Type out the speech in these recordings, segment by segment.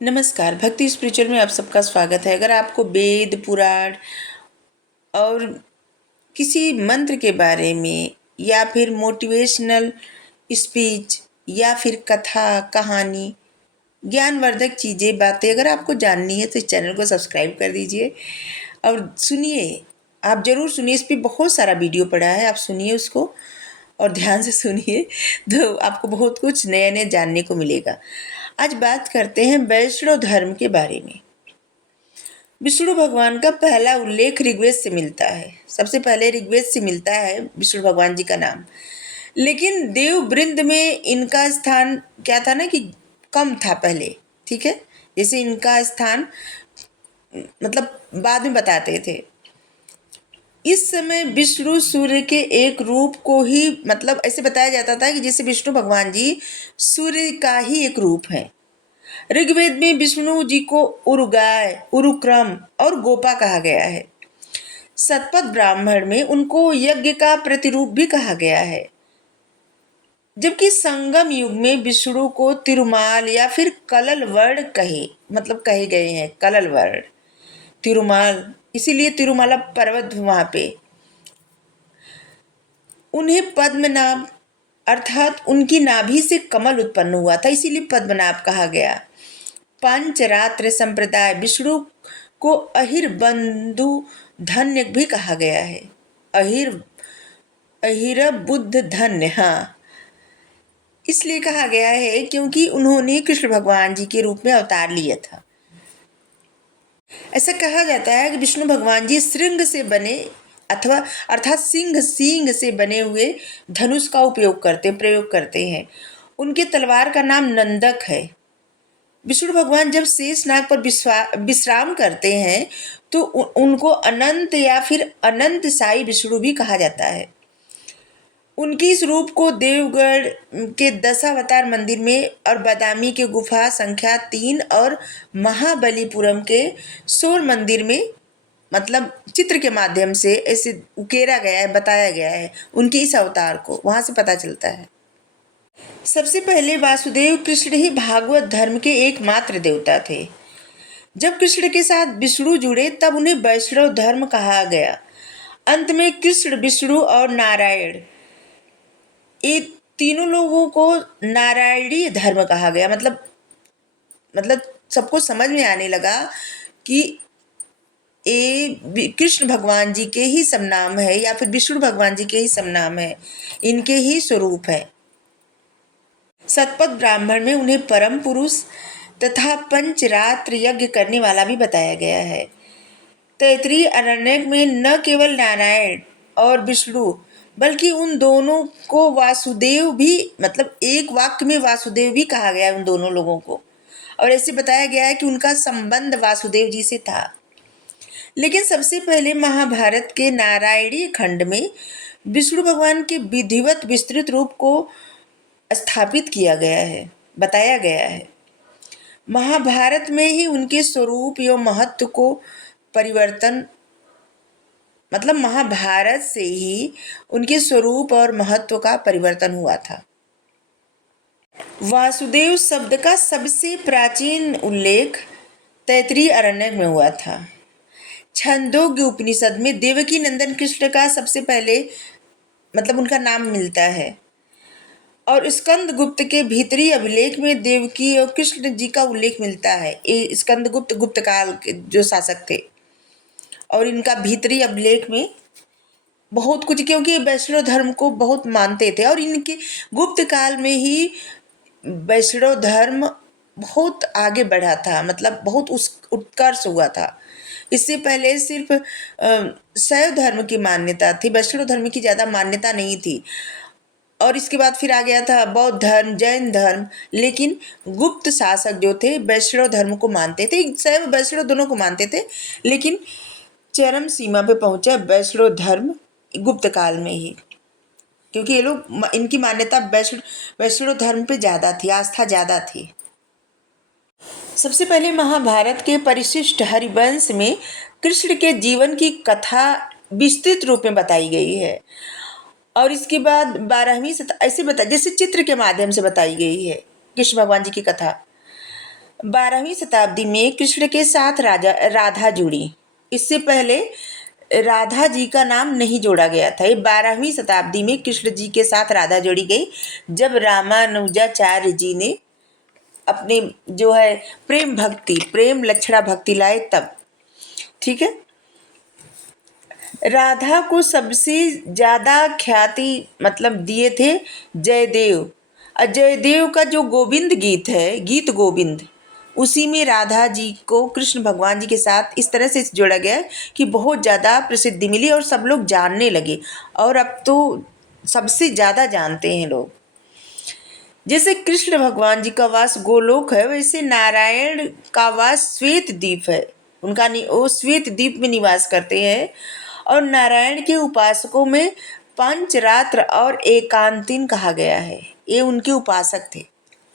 नमस्कार, भक्ति स्पिरिचुअल में आप सबका स्वागत है। अगर आपको वेद, पुराण और किसी मंत्र के बारे में या फिर मोटिवेशनल स्पीच या फिर कथा, कहानी, ज्ञानवर्धक चीज़ें, बातें अगर आपको जाननी है तो इस चैनल को सब्सक्राइब कर दीजिए और सुनिए। आप ज़रूर सुनिए, इस पे बहुत सारा वीडियो पड़ा है, आप सुनिए उसको और ध्यान से सुनिए तो आपको बहुत कुछ नया नया जानने को मिलेगा। आज बात करते हैं वैष्णव धर्म के बारे में। विष्णु भगवान का पहला उल्लेख ऋग्वेद से मिलता है। सबसे पहले ऋग्वेद से मिलता है विष्णु भगवान जी का नाम। लेकिन देव वृंद में इनका स्थान क्या था ना कि कम था पहले, ठीक है। जैसे इनका स्थान मतलब बाद में बताते थे। इस समय विष्णु सूर्य के एक रूप को ही मतलब ऐसे बताया जाता था कि जैसे विष्णु भगवान जी सूर्य का ही एक रूप है। ऋग्वेद में विष्णु जी को उरुगाय, उरुक्रम और गोपा कहा गया है। शतपथ ब्राह्मण में उनको यज्ञ का प्रतिरूप भी कहा गया है। जबकि संगम युग में विष्णु को तिरुमाल या फिर कलल वर्ण कहे गए हैं। कलल वर्ण तिरुमाल, इसीलिए तिरुमाला पर्वत वहां पे। उन्हें पद्मनाभ अर्थात उनकी नाभि से कमल उत्पन्न हुआ था, इसीलिए पद्मनाभ कहा गया। पंचरात्र संप्रदाय विष्णु को अहिर बंधु धन्य भी कहा गया है। अहिर अहिर बुद्ध धन्य, हाँ, इसलिए कहा गया है क्योंकि उन्होंने कृष्ण भगवान जी के रूप में अवतार लिया था। ऐसा कहा जाता है कि विष्णु भगवान जी श्रृंग से बने अथवा अर्थात सींग से बने हुए धनुष का प्रयोग करते हैं। उनके तलवार का नाम नंदक है। विष्णु भगवान जब शेषनाग पर विश्राम करते हैं तो उनको अनंत या फिर अनंत साई विष्णु भी कहा जाता है। उनकी इस रूप को देवगढ़ के दशावतार मंदिर में और बादामी के गुफा संख्या 3 और महाबलीपुरम के शोर मंदिर में मतलब चित्र के माध्यम से ऐसे उकेरा गया है, बताया गया है उनके इस अवतार को, वहां से पता चलता है। सबसे पहले वासुदेव कृष्ण ही भागवत धर्म के एकमात्र देवता थे। जब कृष्ण के साथ विष्णु जुड़े तब उन्हें वैष्णव धर्म कहा गया। अंत में कृष्ण, विष्णु और नारायण, ये तीनों लोगों को नारायणीय धर्म कहा गया। मतलब सबको समझ में आने लगा कि ये कृष्ण भगवान जी के ही सब नाम है या फिर विष्णु भगवान जी के ही सब नाम है, इनके ही स्वरूप है। शतपथ ब्राह्मण में उन्हें परम पुरुष तथा पंचरात्र यज्ञ करने वाला भी बताया गया है। तैत्तिरीय अरण्यक में न केवल नारायण और विष्णु बल्कि उन दोनों को वासुदेव भी, मतलब एक वाक्य में वासुदेव भी कहा गया है उन दोनों लोगों को, और ऐसे बताया गया है कि उनका संबंध वासुदेव जी से था। लेकिन सबसे पहले महाभारत के नारायणीय खंड में विष्णु भगवान के विधिवत विस्तृत रूप को स्थापित किया गया है, बताया गया है। महाभारत में ही उनके स्वरूप एवं महत्व को परिवर्तन, मतलब महाभारत से ही उनके स्वरूप और महत्व का परिवर्तन हुआ था। वासुदेव शब्द का सबसे प्राचीन उल्लेख तैत्तिरीय अरण्यक में हुआ था। छंदोग्य उपनिषद में देवकी नंदन कृष्ण का सबसे पहले मतलब उनका नाम मिलता है और स्कंद गुप्त के भीतरी अभिलेख में देवकी और कृष्ण जी का उल्लेख मिलता है। ये स्कंद गुप्त गुप्त काल के जो शासक थे, और इनका भीतरी अभिलेख में बहुत कुछ, क्योंकि वैष्णव धर्म को बहुत मानते थे और इनके गुप्त काल में ही वैष्णव धर्म बहुत आगे बढ़ा था, मतलब बहुत उत्कर्ष हुआ था। इससे पहले सिर्फ शैव धर्म की मान्यता थी, वैष्णव धर्म की ज़्यादा मान्यता नहीं थी। और इसके बाद फिर आ गया था बौद्ध धर्म, जैन धर्म। लेकिन गुप्त शासक जो थे वैष्णव धर्म को मानते थे, शैव वैष्णव दोनों को मानते थे, लेकिन चरम सीमा पे पहुंचा वैष्णव धर्म गुप्त काल में ही, क्योंकि ये लोग, इनकी मान्यता वैष्णव धर्म पे ज़्यादा थी, आस्था ज़्यादा थी। सबसे पहले महाभारत के परिशिष्ट हरिवंश में कृष्ण के जीवन की कथा विस्तृत रूप में बताई गई है, और इसके बाद 12वीं ऐसे बता जैसे चित्र के माध्यम से बताई गई है कृष्ण भगवान जी की कथा। 12वीं शताब्दी में कृष्ण के साथ राधा जुड़ी। इससे पहले राधा जी का नाम नहीं जोड़ा गया था। ये 12वीं शताब्दी में कृष्ण जी के साथ राधा जोड़ी गई, जब रामानुजाचार्य जी ने अपने जो है प्रेम लक्षणा भक्ति लाए तब। ठीक है। राधा को सबसे ज्यादा ख्याति मतलब दिए थे जयदेव। और जयदेव का जो गोविंद गीत है, गीत गोविंद, उसी में राधा जी को कृष्ण भगवान जी के साथ इस तरह से जोड़ा गया कि बहुत ज़्यादा प्रसिद्धि मिली और सब लोग जानने लगे। और अब तो सबसे ज़्यादा जानते हैं लोग। जैसे कृष्ण भगवान जी का वास गोलोक है, वैसे नारायण का वास श्वेत द्वीप है। वो श्वेत द्वीप में निवास करते हैं। और नारायण के उपासकों में पंचरात्र और एकांतिन कहा गया है। ये उनके उपासक थे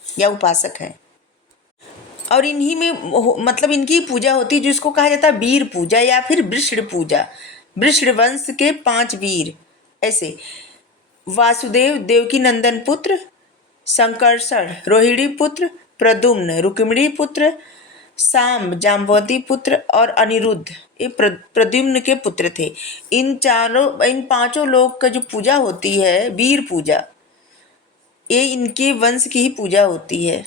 या उपासक हैं। और इन्हीं में मतलब इनकी पूजा होती है, जिसको कहा जाता है वीर पूजा या फिर वृषण पूजा। वृषण वंश के 5 वीर ऐसे: वासुदेव देवकी नंदन पुत्र, संकर्षण रोहिणी पुत्र, प्रद्युम्न रुक्मिणी पुत्र, सांब जाम्बवती पुत्र और अनिरुद्ध ये प्रद्युम्न के पुत्र थे। इन पांचों लोग का जो पूजा होती है वीर पूजा, ये इनके वंश की ही पूजा होती है।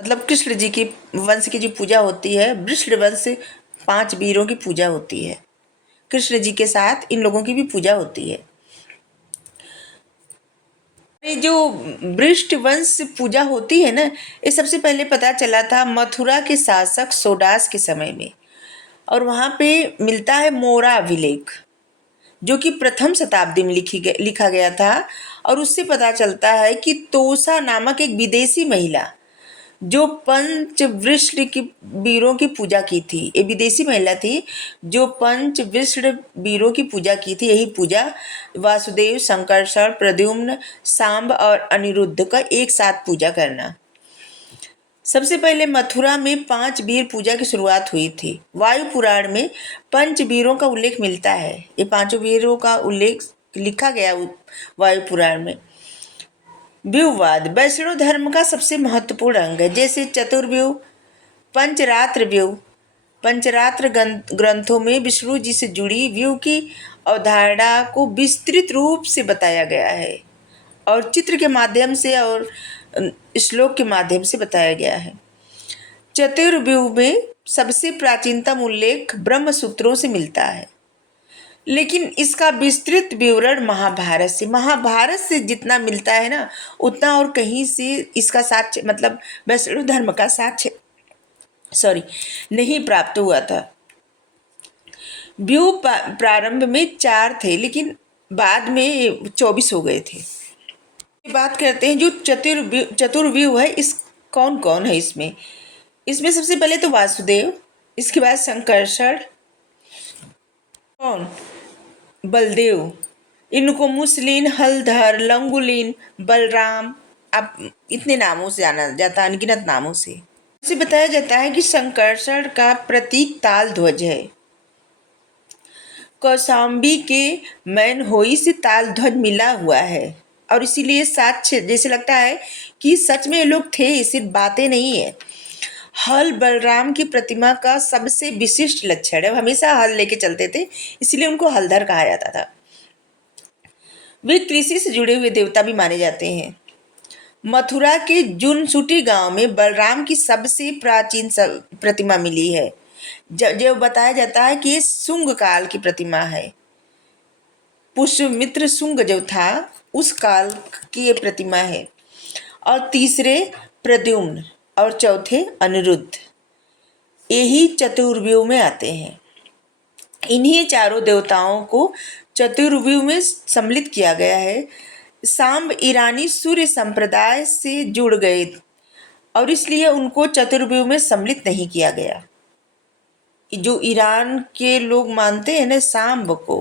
मतलब कृष्ण जी की वंश की जो पूजा होती है, वृषण वंश 5 वीरों की पूजा होती है। कृष्ण जी के साथ इन लोगों की भी पूजा होती है। ये जो वृष्ट वंश पूजा होती है ना, ये सबसे पहले पता चला था मथुरा के शासक सोडास के समय में। और वहाँ पे मिलता है मोरा अभिलेख, जो कि प्रथम शताब्दी में लिखा गया था। और उससे पता चलता है कि तोसा नामक एक विदेशी महिला जो पंचवृष्ण की वीरों की पूजा की थी, ये विदेशी महिला थी जो पंचवृष्ण वीरों की पूजा की थी। यही पूजा वासुदेव, संकर्षण, प्रद्युम्न, सांब और अनिरुद्ध का एक साथ पूजा करना। सबसे पहले मथुरा में 5 वीर पूजा की शुरुआत हुई थी। वायु पुराण में पंच वीरों का उल्लेख मिलता है। ये 5 वीरों का उल्लेख लिखा गया वायु पुराण में। व्यूहवाद वैष्णव धर्म का सबसे महत्वपूर्ण अंग है। जैसे चतुर्व्यूह, पंचरात्र व्यूह। पंचरात्र ग्रंथों में विष्णु जी से जुड़ी व्यूह की अवधारणा को विस्तृत रूप से बताया गया है और चित्र के माध्यम से और श्लोक के माध्यम से बताया गया है। चतुर्व्यूह में सबसे प्राचीनतम उल्लेख ब्रह्म सूत्रों से मिलता है, लेकिन इसका विस्तृत विवरण महाभारत से जितना मिलता है ना, उतना और कहीं से इसका साक्ष्य मतलब वैष्णव धर्म का साक्ष्य नहीं प्राप्त हुआ था। व्यूह प्रारंभ में 4 थे, लेकिन बाद में 24 हो गए थे। बात करते हैं जो चतुर्व्यूह है, इस कौन कौन है इसमें सबसे पहले तो वासुदेव, इसके बाद संकर्षण, कौन, बलदेव, इनको मुसलिन, हलधर, लंगुलिन, बलराम, आप इतने नामों से जाना जाता है, अनगिनत नामों से। इसे बताया जाता है कि संकर्षण का प्रतीक ताल ध्वज है। कौशाम्बी के मैनहोई से ताल ध्वज मिला हुआ है और इसीलिए साक्ष्य जैसे लगता है कि सच में लोग थे, सिर्फ बातें नहीं है। हल बलराम की प्रतिमा का सबसे विशिष्ट लक्षण है। हमेशा हल लेके चलते थे, इसलिए उनको हलधर कहा जाता था। वे कृषि से जुड़े हुए देवता भी माने जाते हैं। मथुरा के जुनसुटी गांव में बलराम की सबसे प्राचीन प्रतिमा मिली है। जो बताया जाता है कि ये शुंग काल की प्रतिमा है। पुष्यमित्र शुंग जो था उस काल की ये प्रतिमा है। और तीसरे प्रद्युम्न और चौथे अनिरुद्ध, यही चतुर्व्यूह में आते हैं। इन्हीं चारों देवताओं को चतुर्व्यूह में सम्मिलित किया गया है। सांब ईरानी सूर्य संप्रदाय से जुड़ गए और इसलिए उनको चतुर्व्यूह में सम्मिलित नहीं किया गया। जो ईरान के लोग मानते हैं ना सांब को,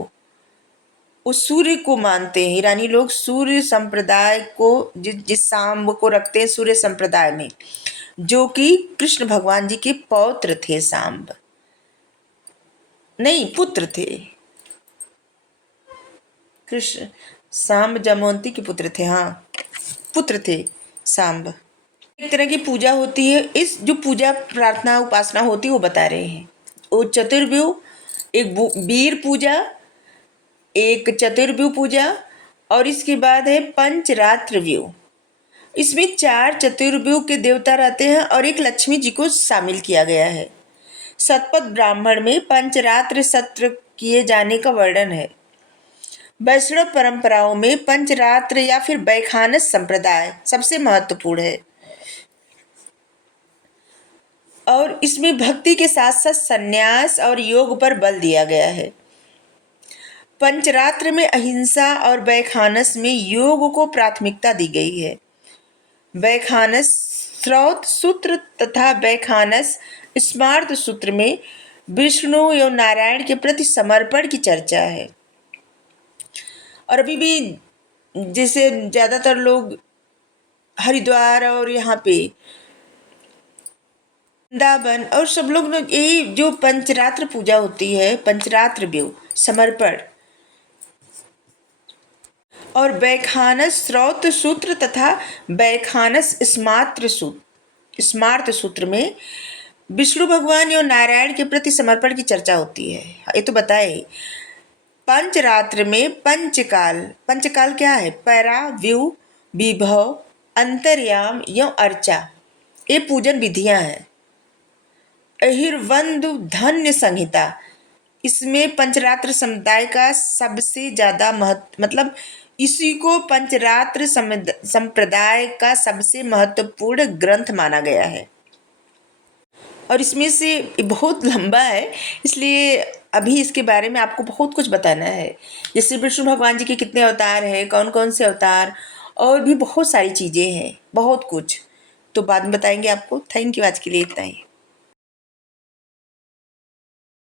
वो सूर्य को मानते हैं। ईरानी लोग सूर्य संप्रदाय को जिस सांब को रखते हैं सूर्य संप्रदाय में, जो कि कृष्ण भगवान जी के पौत्र थे। सांब नहीं, पुत्र थे। कृष्ण सांब जाम्बवती के पुत्र थे। हाँ, पुत्र थे सांब। एक तरह की पूजा होती है। इस जो पूजा प्रार्थना उपासना होती है वो बता रहे हैं। वो चतुर्व्यूह, एक वीर पूजा, एक चतुर्व्यूह पूजा, और इसके बाद है पंचरात्र व्यूह। इसमें 4 चतुर्व्यूह के देवता रहते हैं और एक लक्ष्मी जी को शामिल किया गया है। शतपथ ब्राह्मण में पंचरात्र सत्र किए जाने का वर्णन है। वैष्णव परंपराओं में पंचरात्र या फिर वैखानस संप्रदाय सबसे महत्वपूर्ण है और इसमें भक्ति के साथ साथ संन्यास और योग पर बल दिया गया है। पंचरात्र में अहिंसा और वैखानस में योग को प्राथमिकता दी गई है। वैखानस श्रौत सूत्र तथा वैखानस स्मार्त सूत्र में विष्णु एवं नारायण के प्रति समर्पण की चर्चा है। और अभी भी जैसे ज़्यादातर लोग हरिद्वार और यहाँ पे वृंदावन और सब लोग ये जो पंचरात्र पूजा होती है, पंचरात्र व्यूह, समर्पण और वैखानस श्रौत सूत्र तथा वैखानस स्मार्त सूत्र में विष्णु भगवान और नारायण के प्रति समर्पण की चर्चा होती है। ये तो बताए। पंचरात्र में पंचकाल क्या है? पैरा, व्यूह, विभव, अंतर्याम एवं अर्चा, ये पूजन विधियां हैं। अहिर्वंदु धन्य संहिता, इसमें पंचरात्र समुदाय का सबसे ज्यादा महत्व, मतलब इसी को पंचरात्र संप्रदाय का सबसे महत्वपूर्ण ग्रंथ माना गया है। और इसमें से बहुत लंबा है, इसलिए अभी इसके बारे में आपको बहुत कुछ बताना है। जैसे विष्णु भगवान जी के कितने अवतार हैं, कौन कौन से अवतार, और भी बहुत सारी चीज़ें हैं, बहुत कुछ तो बाद में बताएंगे आपको। थैंक यू, आज के लिए इतना ही।